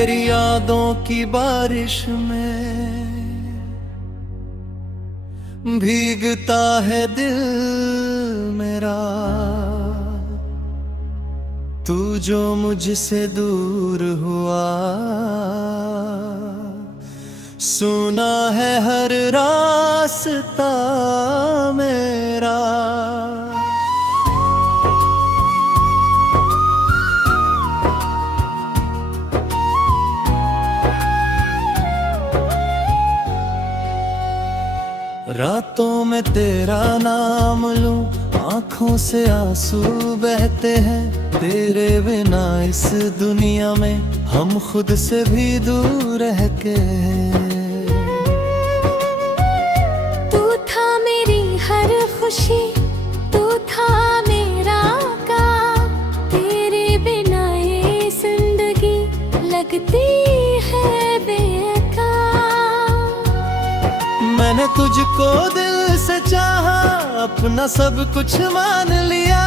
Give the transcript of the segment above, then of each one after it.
तेरी यादों की बारिश में भीगता है दिल मेरा। तू जो मुझसे दूर हुआ, सुना है हर रास्ता मेरा। रातों में तेरा नाम लूं, आंखों से आंसू बहते हैं। तेरे बिना इस दुनिया में हम खुद से भी दूर रह के। तू था मेरी हर खुशी, तू था मेरा काम। तेरे बिना ये जिंदगी लगती है बेकार। मैंने तुझको दिल से चाहा, अपना सब कुछ मान लिया।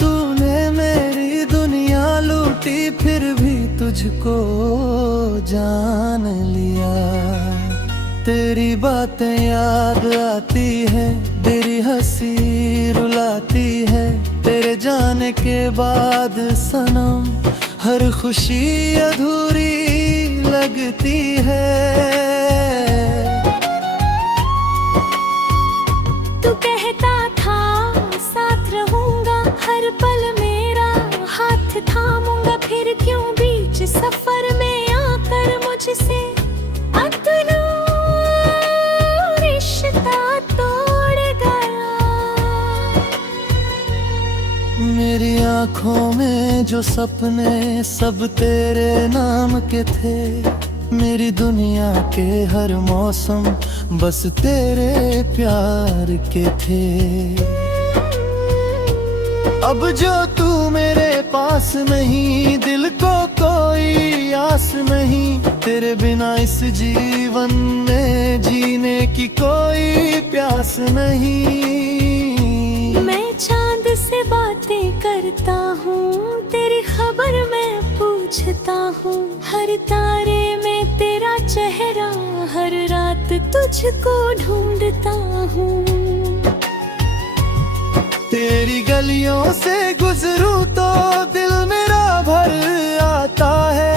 तूने मेरी दुनिया लूटी, फिर भी तुझको जान लिया। तेरी बातें याद आती है, तेरी हंसी रुलाती है। तेरे जाने के बाद सनम हर खुशी अधूरी लगती है। तू कहता था साथ रहूंगा, हर पल मेरा हाथ थामूंगा। फिर क्यों बीच सफर में आकर मुझसे अपना रिश्ता तोड़ गया। मेरी आंखों में जो सपने सब तेरे नाम के थे। मेरी दुनिया के हर मौसम बस तेरे प्यार के थे। अब जो तू मेरे पास नहीं, दिल को कोई आस नहीं। तेरे बिना इस जीवन में जीने की कोई प्यास नहीं। मैं चांद से बातें करता हूँ, तेरी खबर मैं पूछता हूँ। हर तारे में तेरा चेहरा, हर रात तुझको ढूंढता हूँ। तेरी गलियों से गुजरूं तो दिल मेरा भर आता है।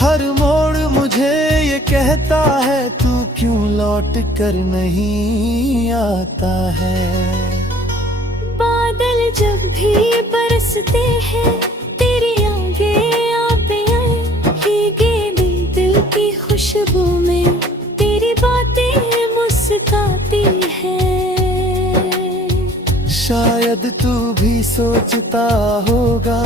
हर मोड़ मुझे ये कहता है, तू क्यों लौट कर नहीं आता है। बादल जब भी बरसते हैं, तेरी आगे आते आए। भीगे दिल की खुशबू में तेरी बातें मुस्काती है। शायद तू भी सोचता होगा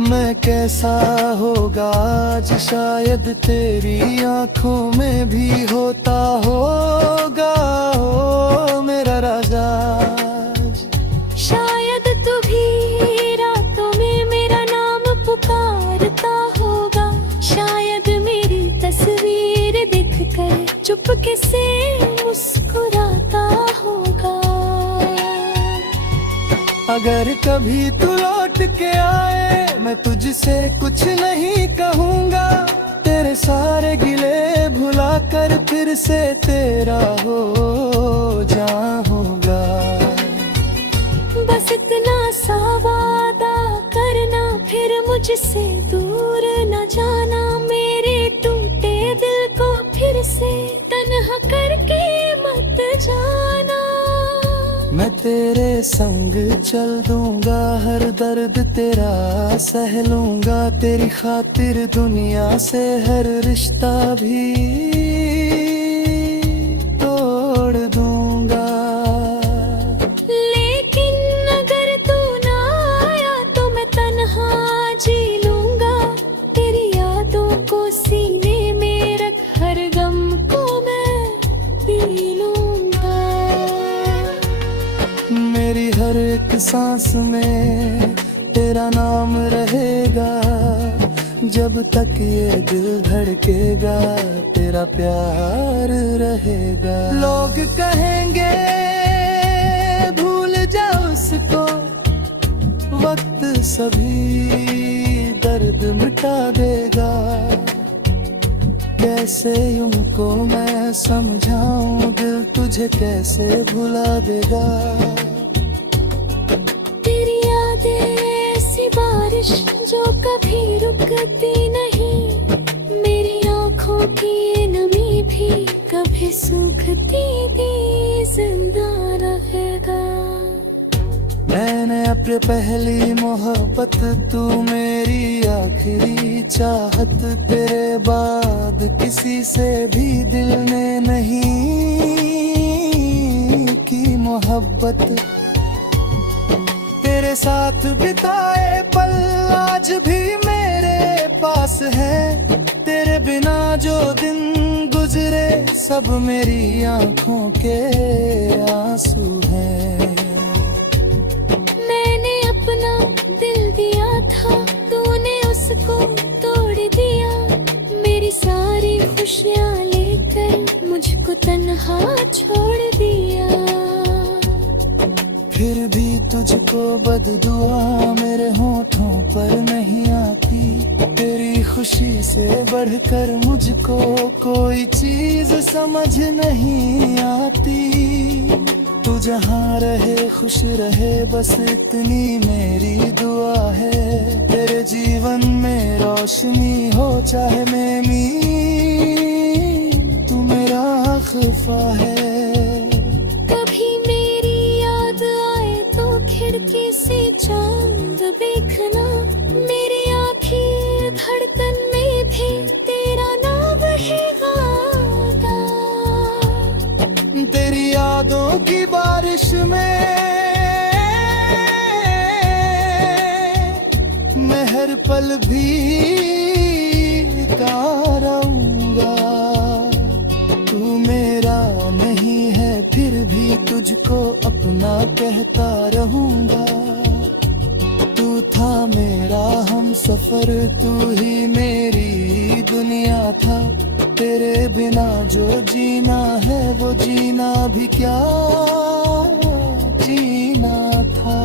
मैं कैसा होगा आज। शायद तेरी आंखों में भी होता होगा ओ मेरा राजा। शायद तू भी रातों में मेरा नाम पुकारता होगा। शायद मेरी तस्वीर देखकर चुपके से मुस्कुराता होगा। अगर कभी तू लौट के आए, मैं तुझसे कुछ नहीं कहूँगा। तेरे सारे गिले भुला कर फिर से तेरा हो जाऊंगा। बस इतना सा वादा करना, फिर मुझसे दूर न जाना। मेरे टूटे दिल को फिर से तन्हा करके मत जाना। मैं तेरे संग चल दूंगा, हर दर्द तेरा सह लूंगा। तेरी खातिर दुनिया से हर रिश्ता भी तोड़ दूंगा। लेकिन अगर तू ना आया तो मैं तन्हा जी लूंगा। तेरी यादों को सीने में रख, हर गम को मैं पी लूंगा। मेरी हर एक सांस में तेरा नाम रहेगा। जब तक ये दिल धड़केगा, तेरा प्यार रहेगा। लोग कहेंगे भूल जा उसको, वक्त सभी दर्द मिटा देगा। कैसे उनको मैं समझाऊं, दिल तुझे कैसे भुला देगा। तेरी यादें ऐसी बारिश जो कभी रुकती नहीं, मेरी आँखों की ये नमी भी कभी सूखती नहीं, जिंदा रहेगा। मैंने अपने पहली मोहब्बत, तू मेरी आखिरी चाहत, तेरे बाद किसी से भी दिल ने नहीं की मोहब्बत। तेरे साथ बिताए पल आज भी मेरे पास है, तेरे बिना जो दिन गुजरे सब मेरी आंखों के आंसू हैं। मैंने अपना दिल दिया था, तूने उसको तोड़ दिया, मेरी सारी खुशियाँ लेकर मुझको तन्हा छोड़ दिया। फिर भी तुझको बददुआ मेरे होठों पर नहीं आती, तेरी खुशी से बढ़कर मुझको कोई चीज समझ नहीं आती। तू जहाँ रहे खुश रहे बस इतनी मेरी दुआ है, तेरे जीवन में रोशनी हो चाहे मैं तू मेरा खफा है। कभी मेरी याद आए तो खिड़की से चांद देखना, मेरी आँखें धड़कन में भी तेरा नाम है गाना। तेरी यादों की बारिश में मैं हर पल भीगता रहूंगा। तू मेरा नहीं है फिर भी तुझको अपना कहता रहूंगा। तू था मेरा हम सफर, तू ही मेरी दुनिया था, तेरे बिना जो जीना है वो जीना भी क्या जीना था।